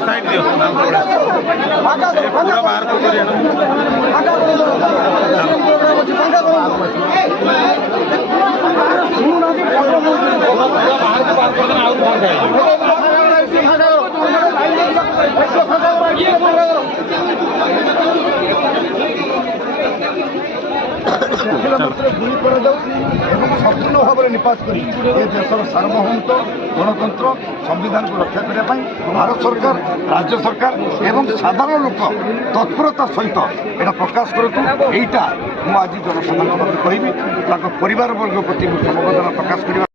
साइड दियो पूरा बाहर को करिए संपूर्ण भाव में निपात कर देशर सार्वभौमत्व गणतंत्र संविधान को रक्षा करने भारत सरकार राज्य सरकार एवं साधारण लोक तत्परता सहित यहाँ प्रकाश करूँ यहाँ मुझे जनसाधारण कहि परिवार वर्ग प्रति समबेदना प्रकाश कर।